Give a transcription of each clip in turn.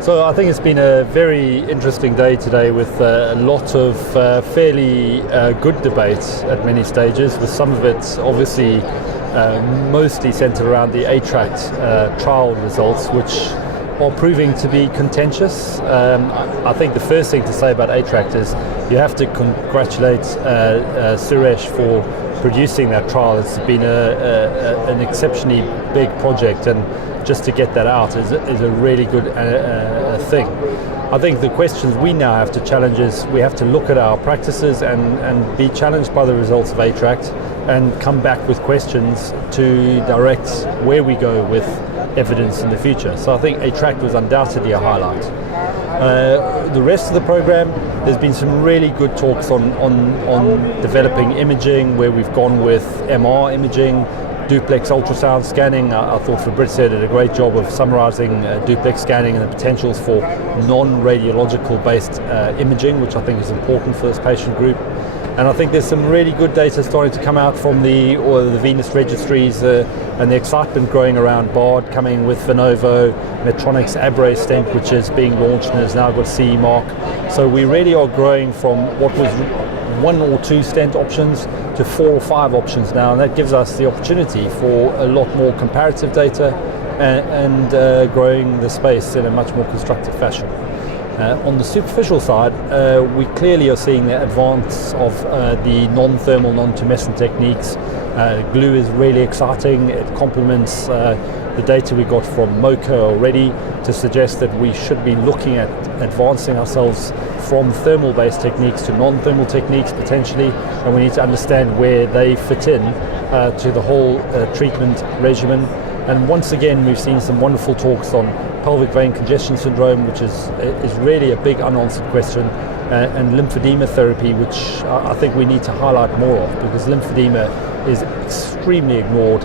So I think it's been a very interesting day today with a lot of fairly good debates at many stages, with some of it obviously mostly centered around the ATTRACT trial results, which are proving to be contentious. I think the first thing to say about ATTRACT is you have to congratulate Suresh for producing that trial. It's been an exceptionally big project, and just to get that out is a really good thing. I think the questions we now have to challenge is we have to look at our practices and be challenged by the results of ATTRACT and come back with questions to direct where we go with evidence in the future. So I think ATTRACT was undoubtedly a highlight. The rest of the program, there's been some really good talks on developing imaging, where we've gone with MR imaging, duplex ultrasound scanning. I thought Fabrizio did a great job of summarizing duplex scanning and the potentials for non-radiological based imaging, which I think is important for this patient group. And I think there's some really good data starting to come out from the venous registries, and the excitement growing around BARD coming with Venovo, Medtronic's Abre stent, which is being launched and has now got CE mark. So we really are growing from what was 1 or 2 stent options to 4 or 5 options now, and that gives us the opportunity for a lot more comparative data and growing the space in a much more constructive fashion. On the superficial side, we clearly are seeing the advance of the non-thermal, non-tumescent techniques. Glue is really exciting. It complements the data we got from MOCA already to suggest that we should be looking at advancing ourselves from thermal-based techniques to non-thermal techniques potentially, and we need to understand where they fit in to the whole treatment regimen. And once again, we've seen some wonderful talks on pelvic vein congestion syndrome, which is really a big unanswered question, and lymphedema therapy, which I think we need to highlight more of, because lymphedema is extremely ignored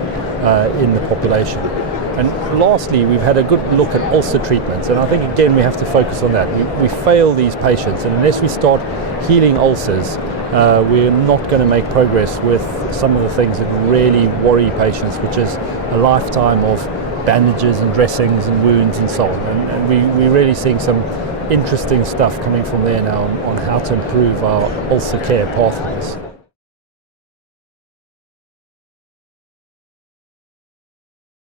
in the population. And lastly, we've had a good look at ulcer treatments, and I think again we have to focus on that. We fail these patients, and unless we start healing ulcers, we're not going to make progress with some of the things that really worry patients, which is a lifetime of bandages and dressings and wounds and so on. And we're really seeing some interesting stuff coming from there now on how to improve our ulcer care pathways.